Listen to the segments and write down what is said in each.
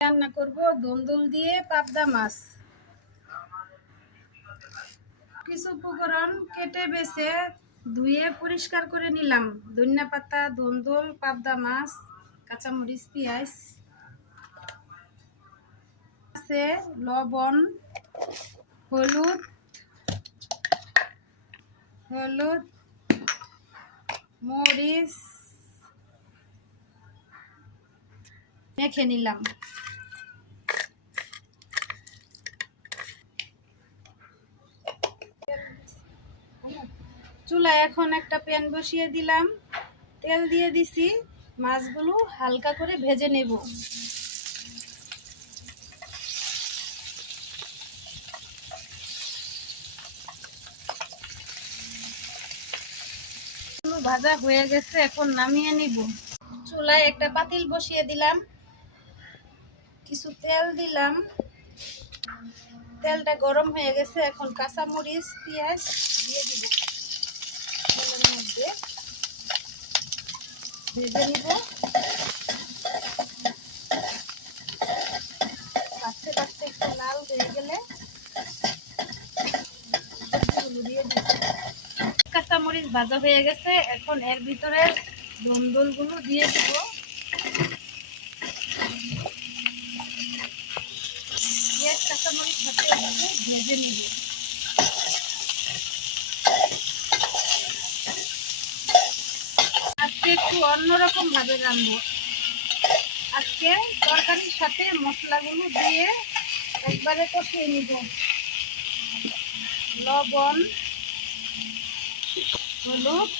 রান্না করব দন্দুল দিয়ে পাবদা মাছ। কিছু উপকরণ কেটে বেছে ধুয়ে পরিষ্কার করে নিলাম। ধনিয়া পাতা, দন্দুল, পাবদা মাছ, কাঁচামরিচ, পেঁয়াজ আছে, লবণ, হলুদ হলুদ মরিচ মেখে নিলাম। চুলায় এখন একটা প্যান বসিয়ে দিলাম, তেল দিয়ে দিছি। মাছগুলো হালকা করে ভেজে নেব। ভাজা হয়ে গেছে, এখন নামিয়ে নিব। চুলায় একটা পাতিল বসিয়ে দিলাম, কিছু তেল দিলাম। তেলটা গরম হয়ে গেছে, এখন কাঁচামরিচ, পেঁয়াজ দিয়ে দিব। তেলের মধ্যে ভেজে নিব। বাড়তে বাড়তে একটু লাল হয়ে গেলে দিয়ে দিব। কাঁচামরিচ ভাজা হয়ে গেছে, এখন এর ভিতরে দন্দুলগুলো দিয়ে দিব। পেঁয়াজ কাঁচামরিচ সাথে একটু ভেজে নিব। আজকে একটু অন্যরকম ভাবে রান্নবো। আজকে তরকারির সাথে মশলাগুলো দিয়ে একবারে কষিয়ে নিব। লবণ, হলুদ,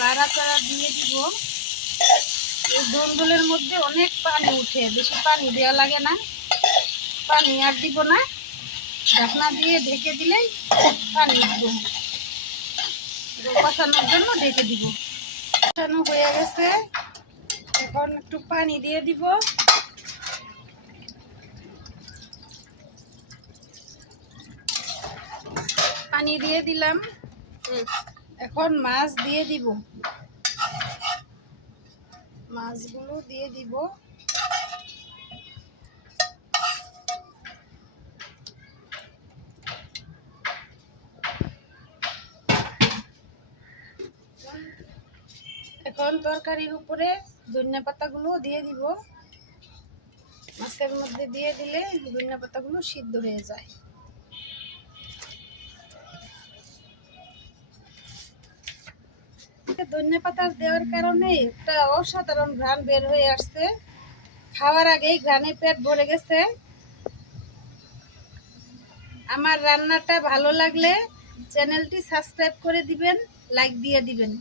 লাড়াচাড়া দিয়ে দিব। এই দন্দুলের মধ্যে অনেক পানি উঠে, বেশি পানি দেওয়া লাগে না। পানি আর দিব না, ঢাকনা দিয়ে ঢেকে দিলেই পানি উঠবে। কষানোর জন্য ঢেকে দিব। কষানো হয়ে গেছে, এখন একটু পানি দিয়ে দিব। পানি দিয়ে দিলাম, এখন মাছ দিয়ে দিব। মাছগুলো দিয়ে দিব। এখন তরকারির উপরে ধনিয়া পাতাগুলো দিয়ে দিব। মাছের মধ্যে দিয়ে দিলে ধনিয়া পাতাগুলো সিদ্ধ হয়ে যায়। ধনিয়া পাতা দেওয়ার কারণে একটা অসাধারণ ঘ্রাণ বের হয়ে আসছে। খাওয়ার আগেই ঘ্রাণে পেট ভরে গেছে। আমার রান্নাটা ভালো লাগলে চ্যানেলটি সাবস্ক্রাইব করে দিবেন, লাইক দিয়ে দিবেন।